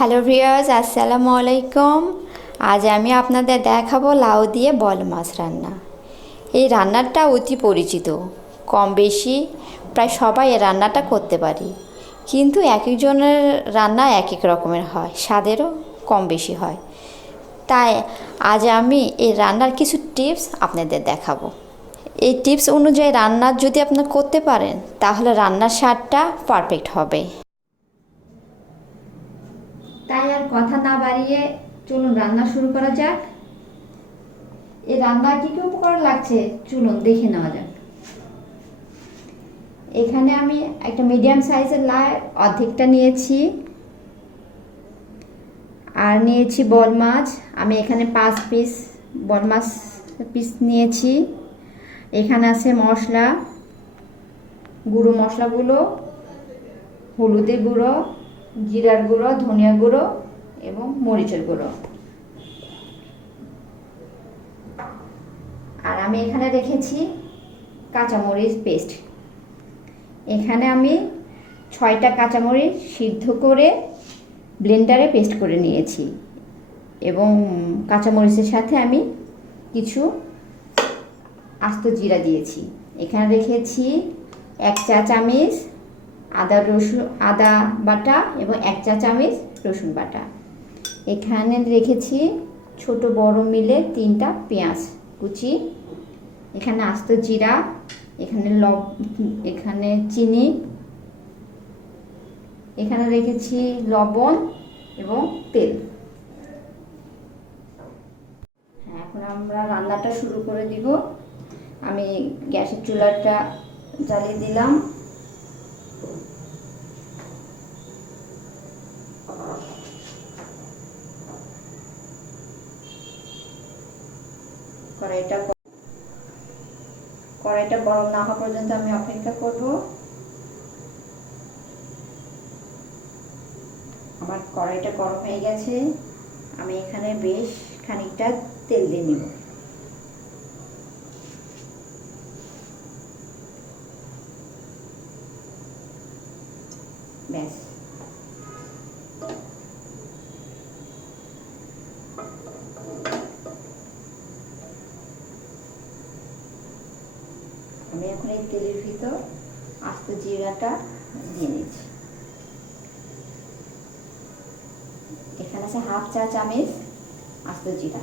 Hello viewers, আসসালামু আলাইকুম। আজ আমি আপনাদের দেখাবো লাউ দিয়ে বল মাছ রান্না। এই রান্নাটা অতি পরিচিত, কম বেশি প্রায় সবাই এই রান্নাটা করতে পারি, কিন্তু এক একজনের রান্না এক এক রকমের হয়, স্বাদেরও কম বেশি হয়। তাই আজ আমি এই রান্নার কিছু টিপস আপনাদের দেখাবো। এই টিপস অনুযায়ী রান্না যদি আপনারা করতে পারেন তাহলে রান্নার স্বাদটা পারফেক্ট হবে। তাই আর কথা না বাড়িয়ে চলুন রান্না শুরু করা যাক। এই রান্না কি কি উপকরণ লাগছে চলুন দেখে নেওয়া যাক। এখানে আমি একটা মিডিয়াম সাইজের লাউ অর্ধেকটা নিয়েছি, আর নিয়েছি বল মাছ। আমি এখানে 5 পিস বল মাছ পিস নিয়েছি। এখানে আছে মশলা, গুঁড়ো মশলাগুলো, হলুদের গুঁড়ো, জিরার গুঁড়ো, ধনিয়া গুঁড়ো এবং মরিচের গুঁড়ো। আর আমি এখানে রেখেছি কাঁচামরিচ পেস্ট। এখানে আমি 6টা কাঁচামরিচ সিদ্ধ করে ব্লেন্ডারে পেস্ট করে নিয়েছি এবং কাঁচামরিচের সাথে আমি কিছু আস্ত জিরা দিয়েছি। এখানে রেখেছি 1 চা চামচ আদা বাটা এবং 1 চা চামচ রসুন বাটা। এখানে রেখেছি ছোট বড় মিলে 3টা পেঁয়াজ কুচি। এখানে আস্ত জিরা, এখানে চিনি, এখানে রেখেছি লবণ এবং তেল। এখন আমরা রান্নাটা শুরু করে দিব। আমি গ্যাসের চুলাটা জ্বালিয়ে দিলাম। কড়াইটা গরম না হওয়া পর্যন্ত আমি অপেক্ষা করব। আমার কড়াইটা গরম হয়ে গেছে। আমি এখানে বেশ খানিকটা তেল দিয়ে নিব। ব্যাস, আমি এখন এই তেলের ভিতর আস্ত জিরাটা দিয়ে নিচ্ছি। এখানে আছে 1/2 চা চামচ আস্ত জিরা।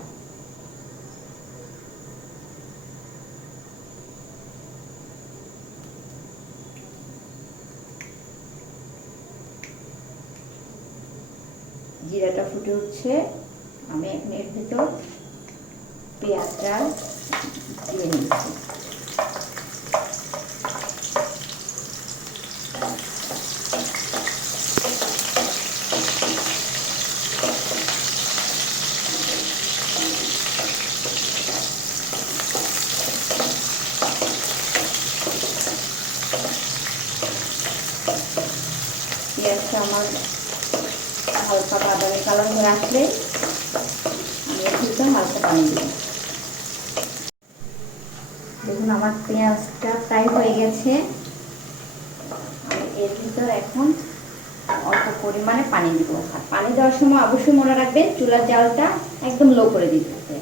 জিরাটা ফুটে উঠছে, আমি এখন এর ভিতর পেঁয়াজটা দিয়ে নিচ্ছি। পেঁয়াজটা আমার হালকা বাদামি কালার হয়ে আসলে আমি এর ভিতর হালকা পানি দিই। দেখুন আমার পেঁয়াজটা প্রায় হয়ে গেছে। আমি এর ভিতর এখন অল্প পরিমাণে পানি দিব। আর পানি দেওয়ার সময় অবশ্যই মনে রাখবেন চুলার জালটা একদম লো করে দিতে হবে।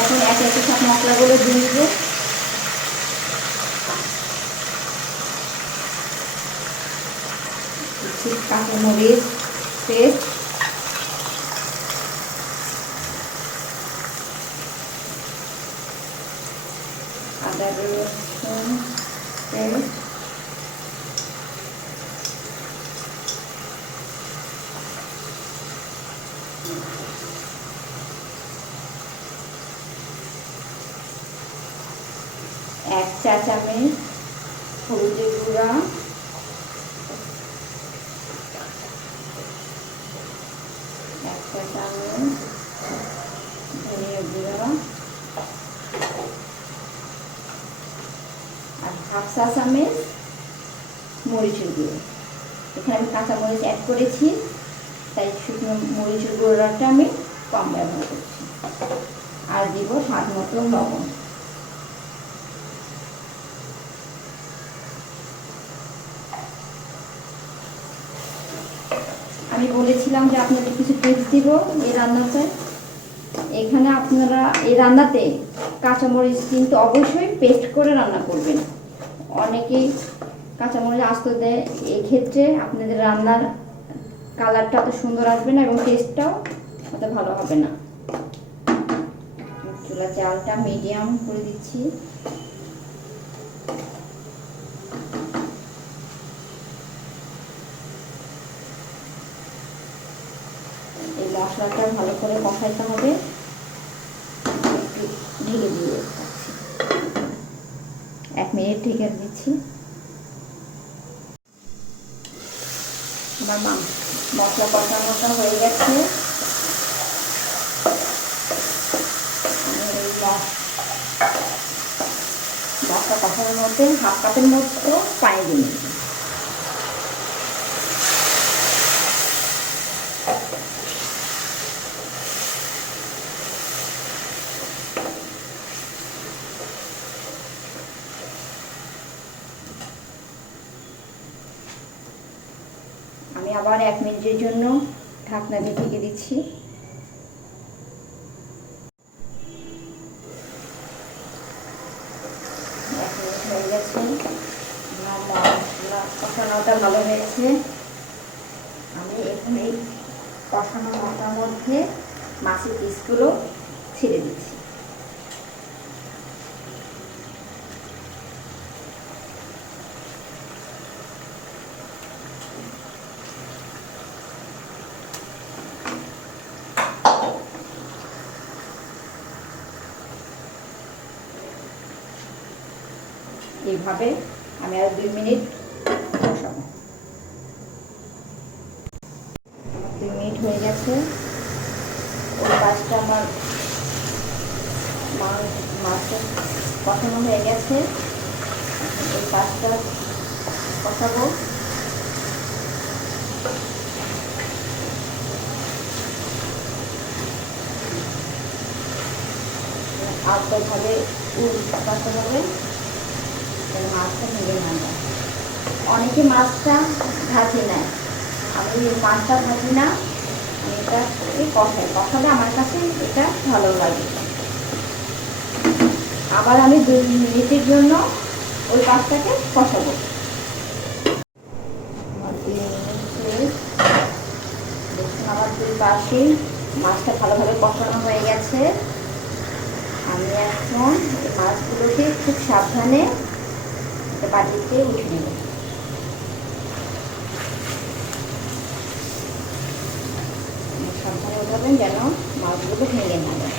এখন এক একে সব মশলাগুলো দিয়ে দিব। কাঁচামরিচ পেস্ট, আদা রসুন পেস্ট, এক চা চামচ হলুদের গুঁড়া, 1 চা চামচ ধনিয়া গুঁড়া আর 1/2 চা চামচ মরিচের গুঁড়ো। এখানে আমি কাঁচা মরিচ অ্যাড করেছি, তাই শুকনো মরিচের গুঁড়োটা আমি কম ব্যবহার করছি। আর দিব স্বাদ মতো লবণ। আমি বলেছিলাম যে আপনাদের কিছু টিপস দিব এই রান্নাতে। এখানে আপনারা এই রান্নাতে কাঁচামরিচ কিন্তু অবশ্যই পেস্ট করে রান্না করবেন। অনেকেই কাঁচামরিচ আস্ত দেয়, এক্ষেত্রে আপনাদের রান্নার কালারটা অত সুন্দর আসবে না এবং টেস্টটাও অত ভালো হবে না। চুলা চালটা মিডিয়াম করে দিচ্ছি। এই মশলাটা ভালো করে কষাইতে হবে। একটু ঢেকে দিয়ে 1 মিনিট ঢেকে দিচ্ছি। আমার মশলা কষানোটা হয়ে গেছে। মশলা কষানোর মধ্যে 1/2 কাপের মতো পানি দিয়ে নিচ্ছি। আমি আবার 1 মিনিটের জন্য ঢাকনা দিয়ে ঢেকে দিচ্ছি। 1 মিনিট হয়ে গেছে। মশলা কষানোটা ভালো হয়েছে। আমি এখন এই কষানো মশলার মধ্যে মাছের পিসগুলো ছেড়ে দিচ্ছি। এইভাবে আমি আর 2 মিনিট কষাবো। 2 মিনিট হয়ে গেছে। ওই পাশটা আমার মাছটা কষানো হয়ে গেছে। এই পাশটা কষাবো। আলতোভাবে উল্টাতে হবে, মাছটা ভেঙে না যায়। অনেকে মাছটা ভাজি নেয়, আমি মাছটা ভাজি না, আমি এটা কষালে আমার কাছে এটা ভালো লাগে। আবার আমি 2 মিনিটের জন্য ওই পাশটাকে কষাবো। দেখুন আমার 2 পাশে মাছটা ভালোভাবে কষানো হয়ে গেছে। আমি এখন এই মাছগুলোকে খুব সাবধানে বাটিতে উঠে নেব। সাবধানে উঠাবেন যেন মাছগুলো ভেঙে না যায়।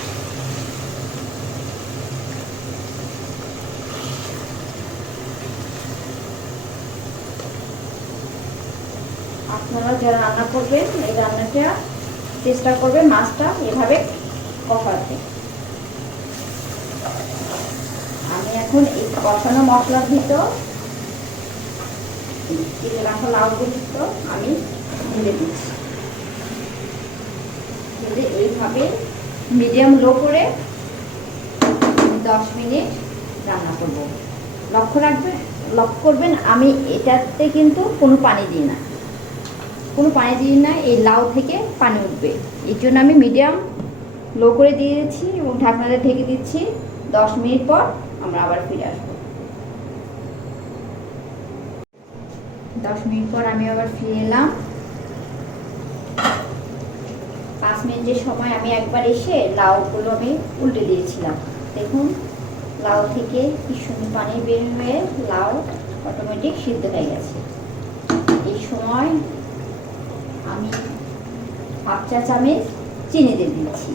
আপনারা যারা রান্না করবেন এই রান্নাটা চেষ্টা করবেন মাছটা এভাবে কষাতে। আমি এখন এই কষানো মশলার ভিতর কেটে রাখা লাউগুলো আমি ঢেলে দিচ্ছি। ঢেলে এইভাবে মিডিয়াম লো করে 10 মিনিট রান্না করব। লক্ষ্য করবেন আমি এটাতে কিন্তু কোনো পানি দিই না, এই লাউ থেকে পানি উঠবে। এর জন্য আমি মিডিয়াম লো করে দিয়েছি এবং ঢাকনাটা ঢেকে দিচ্ছি। 10 মিনিট পর আমরা আবার ফিরে আসবো। 10 মিনিট পর আমি আবার ফিরে এলাম। 5 মিনিটের সময় আমি একবার এসে লাউগুলো আমি উল্টে দিয়েছিলাম। দেখুন লাউ থেকে কি সুন্দর পানি বের হয়ে লাউ অটোমেটিক সিদ্ধ হয়ে গেছে। এই সময় আমি 1/2 চা চামচ চিনি দিয়ে দিচ্ছি।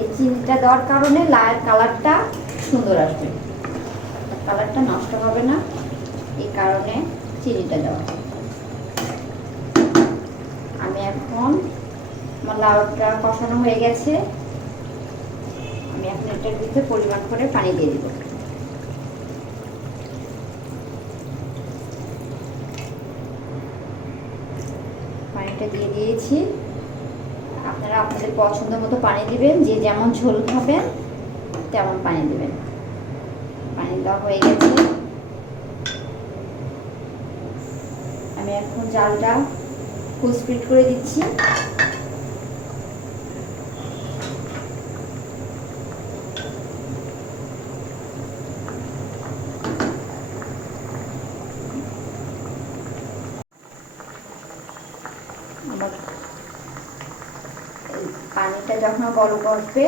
এই চিনিটা দেওয়ার কারণে লাউয়ের কালারটা সুন্দর আসবে, কালারটা নষ্ট হবে না, এই কারণে চিনিটা দেওয়া। আমি এখন আমার লাউটা কষানো হয়ে গেছে। আমি এখন এটার ভিতরে পরিমাণ করে পানি দিয়ে দিব। পানিটা দিয়ে দিয়েছি। আপনারা আপনাদের পছন্দ মতো পানি দিবেন, যে যেমন ঝোল খাবেন তেমন পানি দিবেন। পানি দেওয়া হয়ে গেছে। আমি এখন জালটা ফুল স্পিড করে দিচ্ছি। পানিটা যখন গরম করবে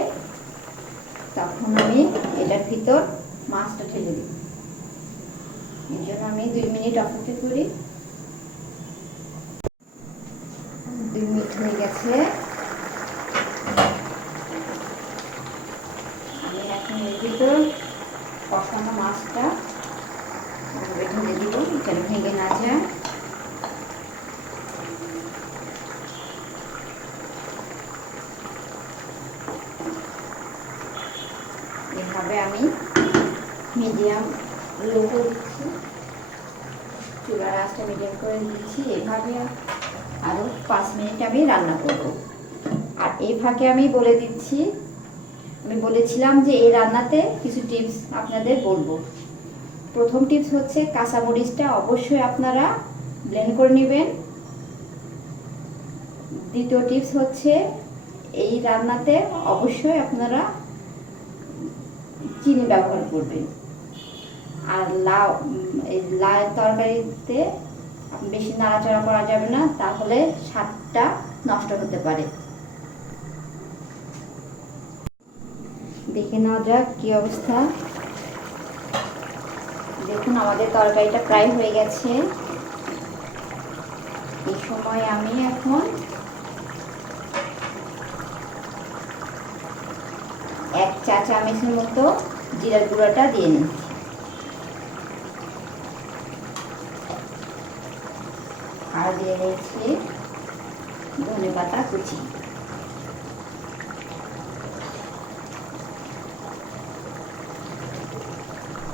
তখন আমি এটার ভিতর মাছটা ঢেলে দিই। এই জন্য আমি 2 মিনিট অপেক্ষা করি। 2 মিনিট হয়ে গেছে। আমি এখন এর ভিতর কষানো মাছটা ঢেলে দিব, যেন ভেঙে না যায়। এভাবে আমি মিডিয়াম লো করে দিচ্ছি, চুলার আঁচটা মিডিয়াম করে দিচ্ছি। এভাবে আরও 5 মিনিট আমি রান্না করব। আর এই ফাঁকে আমি বলে দিচ্ছি, আমি বলেছিলাম যে এই রান্নাতে কিছু টিপস আপনাদের বলবো। প্রথম টিপস হচ্ছে কাঁচামরিচটা অবশ্যই আপনারা ব্লেন্ড করে নেবেন। দ্বিতীয় টিপস হচ্ছে এই রান্নাতে অবশ্যই আপনারা চিনি ব্যবহার করবেন। আর এই লাউ তরকারিতে বেশি নাড়াচাড়া করা যাবে না, তাহলে স্বাদটা নষ্ট হতে পারে। দেখে নেওয়া যাক কি অবস্থা। দেখুন আমাদের তরকারিটা প্রায় হয়ে গেছে। এই সময় আমি এখন 1 চা চামচের মতো জিরার গুঁড়াটা দিয়ে নিচ্ছি। আর দিয়ে দিচ্ছি ধনেপাতা কুচি।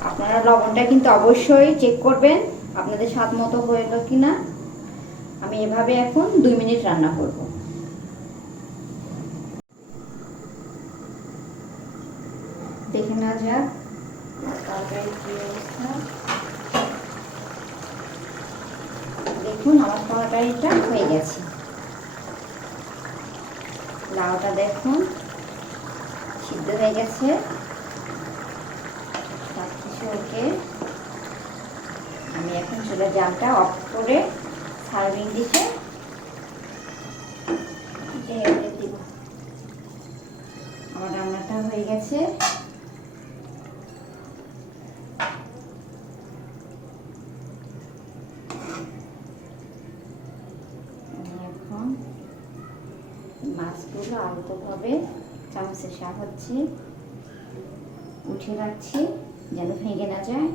আপনারা লবণটা কিন্তু অবশ্যই চেক করবেন আপনাদের স্বাদ মতো হলো কিনা। আমি এভাবে এখন 2 মিনিট রান্না করব। দেখে নেওয়া যাক তরকারির কি অবস্থা। দেখুন আমার তরকারিটা হয়ে গেছে। লাউটা দেখুন সিদ্ধ হয়ে গেছে, সব কিছু ওকে। আমি এখন চুলার জালটা অফ করে সার্ভিং ডিশে ঢেলে দিব। আমার রান্নাটা হয়ে গেছে। এখন মাছগুলো আলতোভাবে চামচের সাহায্যে উঠিয়ে রাখছি, যেন ভেঙে না যায়।